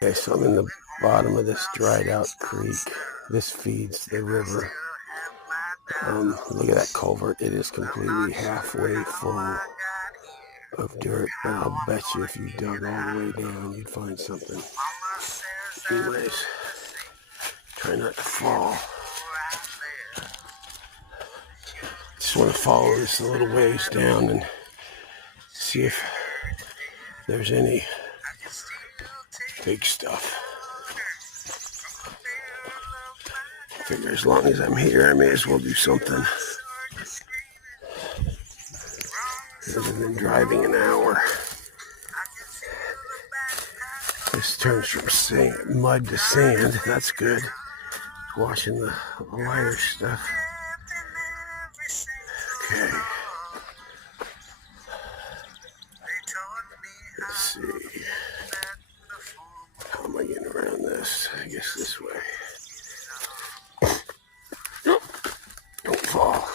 Okay, so I'm in the bottom of this dried out creek. This feeds the river. Look at that culvert. It is completely halfway full of dirt, but I'll bet you if you dug all the way down, you'd find something. Anyways, try not to fall. Just want to follow this a little ways down and see if there's any big stuff. Figure as long as I'm here, I may as well do something other than driving an hour. This turns from mud to sand. That's good. Washing the lighter stuff. Okay. Let's see. How am I getting around this? I guess this way. Don't fall.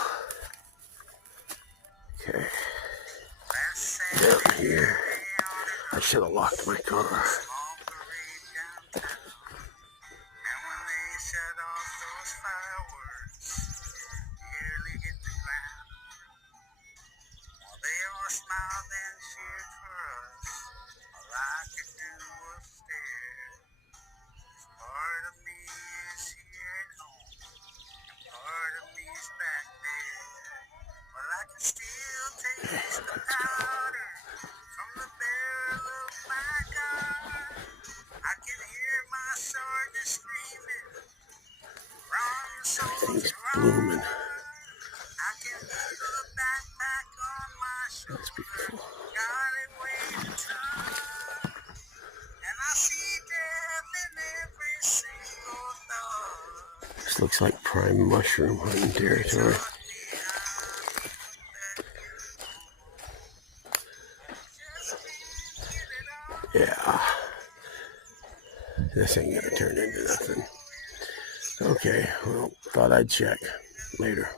Okay. Down here. I should have locked my car. Everything's blooming. That's beautiful. This looks like prime mushroom hunting territory. Yeah. This ain't gonna turn into nothing. Okay, well, thought I'd check. Later.